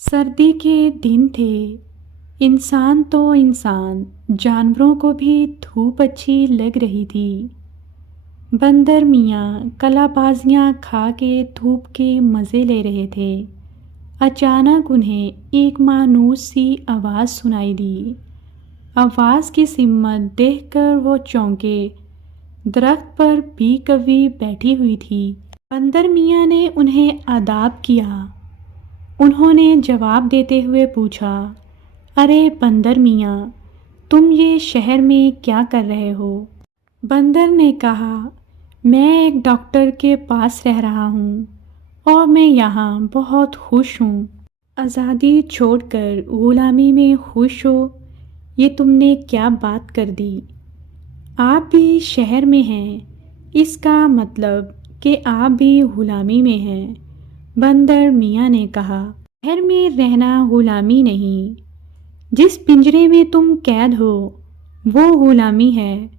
सर्दी के दिन थे। इंसान तो इंसान, जानवरों को भी धूप अच्छी लग रही थी। बंदर मियाँ कलाबाजियाँ खा के धूप के मज़े ले रहे थे। अचानक उन्हें एक मायूस सी आवाज़ सुनाई दी। आवाज़ की सिमत देखकर वो चौंके। दरख्त पर भी कभी बैठी हुई थी। बंदर मियाँ ने उन्हें आदाब किया। उन्होंने जवाब देते हुए पूछा, अरे बंदर मियाँ, तुम ये शहर में क्या कर रहे हो? बंदर ने कहा, मैं एक डॉक्टर के पास रह रहा हूँ और मैं यहाँ बहुत खुश हूँ। आज़ादी छोड़कर ग़ुलामी में खुश हो, ये तुमने क्या बात कर दी? आप भी शहर में हैं, इसका मतलब कि आप भी ग़ुलामी में हैं। बंदर मियाँ ने कहा, शहर में रहना ग़ुलामी नहीं, जिस पिंजरे में तुम कैद हो वो ग़ुलामी है।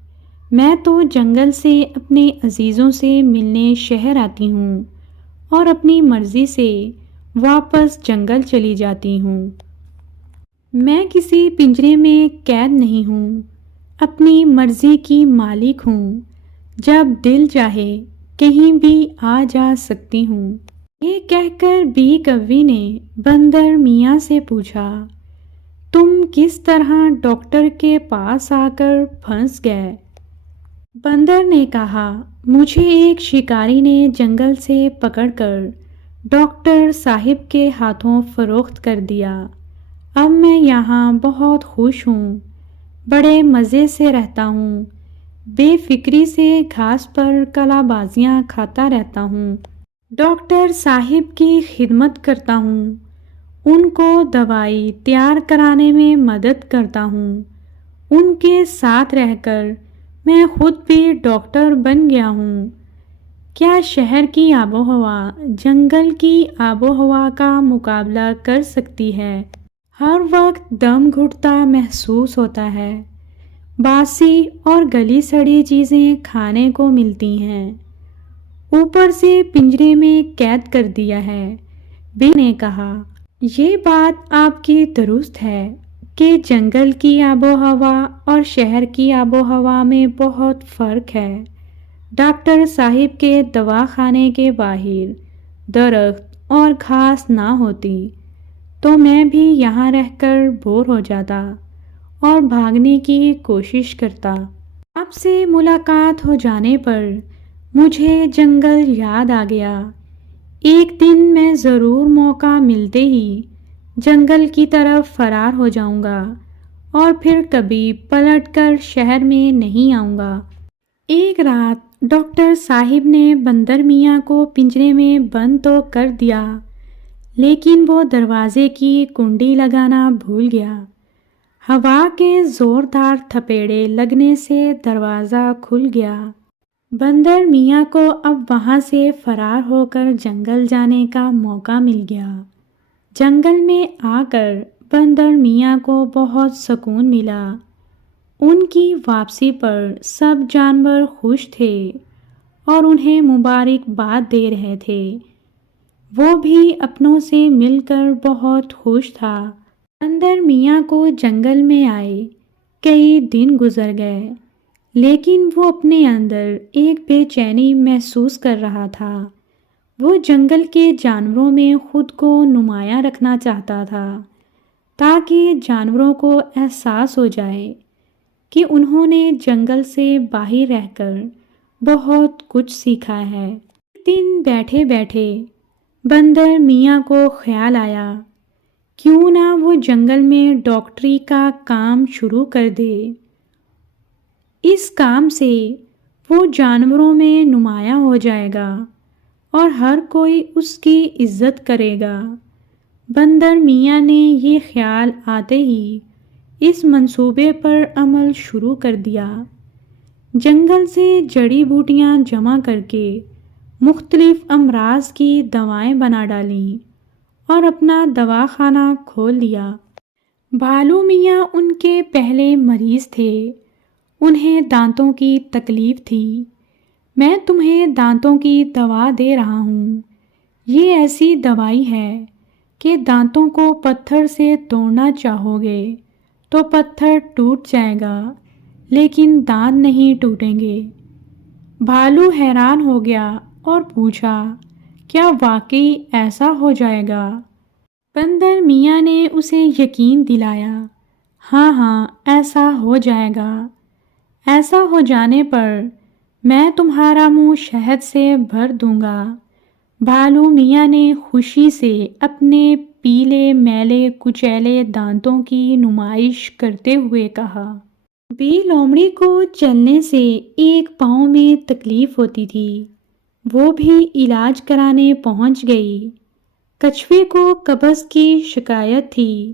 मैं तो जंगल से अपने अजीज़ों से मिलने शहर आती हूँ और अपनी मर्ज़ी से वापस जंगल चली जाती हूँ। मैं किसी पिंजरे में कैद नहीं हूँ, अपनी मर्ज़ी की मालिक हूँ। जब दिल चाहे कहीं भी आ जा सकती हूँ। ये कहकर बी कव्वी ने बंदर मियाँ से पूछा, तुम किस तरह डॉक्टर के पास आकर फंस गए? बंदर ने कहा, मुझे एक शिकारी ने जंगल से पकड़कर डॉक्टर साहिब के हाथों फ़रोख्त कर दिया। अब मैं यहाँ बहुत खुश हूँ, बड़े मज़े से रहता हूँ, बेफिक्री से घास पर कलाबाजियाँ खाता रहता हूँ। डॉक्टर साहिब की खिदमत करता हूँ, उनको दवाई तैयार कराने में मदद करता हूँ। उनके साथ रहकर मैं खुद भी डॉक्टर बन गया हूँ। क्या शहर की आबोहवा जंगल की आबोहवा का मुकाबला कर सकती है? हर वक्त दम घुटता महसूस होता है। बासी और गली सड़ी चीज़ें खाने को मिलती हैं, ऊपर से पिंजरे में कैद कर दिया है। बी ने कहा, ये बात आपकी दुरुस्त है कि जंगल की आबोहवा और शहर की आबोहवा में बहुत फ़र्क है। डॉक्टर साहिब के दवाखाने के बाहर दरख्त और घास ना होती तो मैं भी यहाँ रहकर बोर हो जाता और भागने की कोशिश करता। आपसे मुलाकात हो जाने पर मुझे जंगल याद आ गया। एक दिन मैं ज़रूर मौका मिलते ही जंगल की तरफ फरार हो जाऊंगा और फिर कभी पलटकर शहर में नहीं आऊँगा। एक रात डॉक्टर साहिब ने बंदर मियाँ को पिंजरे में बंद तो कर दिया, लेकिन वो दरवाजे की कुंडी लगाना भूल गया। हवा के ज़ोरदार थपेड़े लगने से दरवाज़ा खुल गया। बंदर मियाँ को अब वहाँ से फरार होकर जंगल जाने का मौका मिल गया। जंगल में आकर बंदर मियाँ को बहुत सुकून मिला। उनकी वापसी पर सब जानवर खुश थे और उन्हें मुबारकबाद दे रहे थे। वो भी अपनों से मिलकर बहुत खुश था। बंदर मियाँ को जंगल में आए कई दिन गुजर गए, लेकिन वो अपने अंदर एक बेचैनी महसूस कर रहा था। वो जंगल के जानवरों में खुद को नुमायाँ रखना चाहता था, ताकि जानवरों को एहसास हो जाए कि उन्होंने जंगल से बाहर रहकर बहुत कुछ सीखा है। एक दिन बैठे बैठे बंदर मियाँ को ख्याल आया, क्यों ना वो जंगल में डॉक्टरी का काम शुरू कर दे। इस काम से वो जानवरों में नुमायाँ हो जाएगा और हर कोई उसकी इज्जत करेगा। बंदर मियाँ ने ये ख्याल आते ही इस मंसूबे पर अमल शुरू कर दिया। जंगल से जड़ी बूटियाँ जमा करके मुख्तलिफ अमराज की दवाएं बना डालीं और अपना दवाखाना खोल दिया। भालू मियाँ उनके पहले मरीज़ थे। उन्हें दांतों की तकलीफ़ थी। मैं तुम्हें दांतों की दवा दे रहा हूँ। ये ऐसी दवाई है کہ دانتوں کو پتھر سے توڑنا چاہو گے تو پتھر ٹوٹ جائے گا لیکن دانت نہیں ٹوٹیں گے۔ بھالو حیران ہو گیا اور پوچھا، کیا واقعی ایسا ہو جائے گا؟ بندر میاں نے اسے یقین دلایا، ہاں ہاں ایسا ہو جائے گا۔ ایسا ہو جانے پر میں تمہارا منہ شہد سے بھر دوں گا۔ بھالو میاں نے خوشی سے اپنے پیلے میلے کچیلے دانتوں کی نمائش کرتے ہوئے کہا۔ بی لومڑی کو چلنے سے ایک پاؤں میں تکلیف ہوتی تھی، وہ بھی علاج کرانے پہنچ گئی۔ کچھوے کو قبض کی شکایت تھی،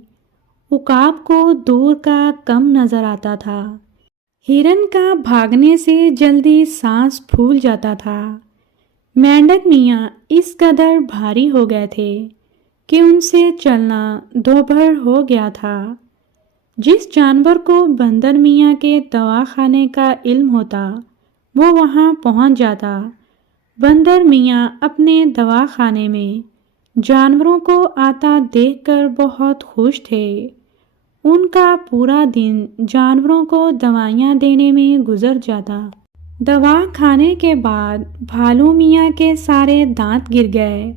عقاب کو دور کا کم نظر آتا تھا، ہرن کا بھاگنے سے جلدی سانس پھول جاتا تھا۔ مینڈک میاں اس قدر بھاری ہو گئے تھے کہ ان سے چلنا دوبھر ہو گیا تھا۔ جس جانور کو بندر میاں کے دواخانے کا علم ہوتا وہ وہاں پہنچ جاتا۔ بندر میاں اپنے دواخانے میں جانوروں کو آتا دیکھ کر بہت خوش تھے۔ ان کا پورا دن جانوروں کو دوائیاں دینے میں گزر جاتا۔ دوا کھانے کے بعد بھالو میاں کے سارے دانت گر گئے۔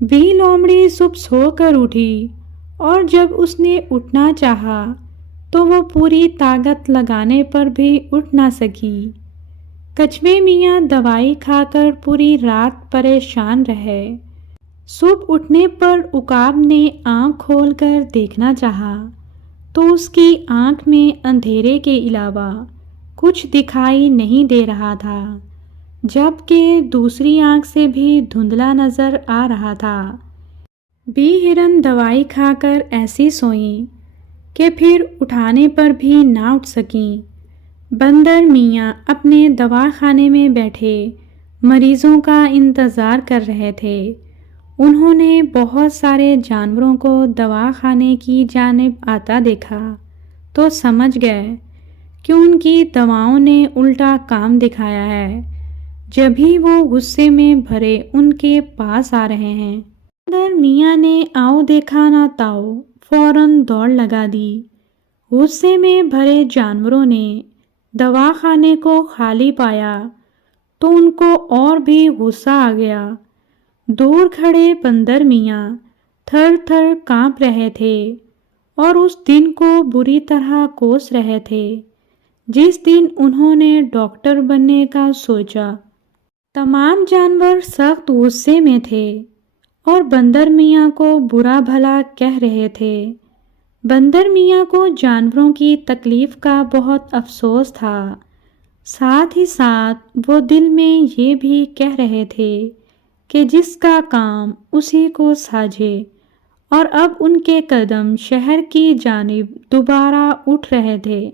بی لومڑی صبح سو کر اٹھی اور جب اس نے اٹھنا چاہا تو وہ پوری طاقت لگانے پر بھی اٹھ نہ سکی۔ کچھوے میاں دوائی کھا کر پوری رات پریشان رہے۔ صبح اٹھنے پر عقاب نے آنکھ کھول کر دیکھنا چاہا تو اس کی آنکھ میں اندھیرے کے علاوہ کچھ دکھائی نہیں دے رہا تھا، جبکہ دوسری آنکھ سے بھی دھندلا نظر آ رہا تھا۔ بی ہرن دوائی کھا کر ایسی سوئیں کہ پھر اٹھانے پر بھی نہ اٹھ سکیں۔ بندر میاں اپنے دواخانے میں بیٹھے مریضوں کا انتظار کر رہے تھے۔ انہوں نے بہت سارے جانوروں کو دواخانے کی جانب آتا دیکھا تو سمجھ گئے کہ ان کی دواؤں نے الٹا کام دکھایا ہے، جبھی وہ غصے میں بھرے ان کے پاس آ رہے ہیں۔ بندر میاں نے آؤ دیکھا نہ تاؤ فوراً دوڑ لگا دی۔ غصے میں بھرے جانوروں نے دواخانے کو خالی پایا تو ان کو اور بھی غصہ آ گیا۔ دور کھڑے بندر میاں تھر تھر کانپ رہے تھے اور اس دن کو بری طرح کوس رہے تھے جس دن انہوں نے ڈاکٹر بننے کا سوچا۔ تمام جانور سخت غصے میں تھے اور بندر میاں کو برا بھلا کہہ رہے تھے۔ بندر میاں کو جانوروں کی تکلیف کا بہت افسوس تھا، ساتھ ہی ساتھ وہ دل میں یہ بھی کہہ رہے تھے کہ جس کا کام اسی کو ساجھے، اور اب ان کے قدم شہر کی جانب دوبارہ اٹھ رہے تھے۔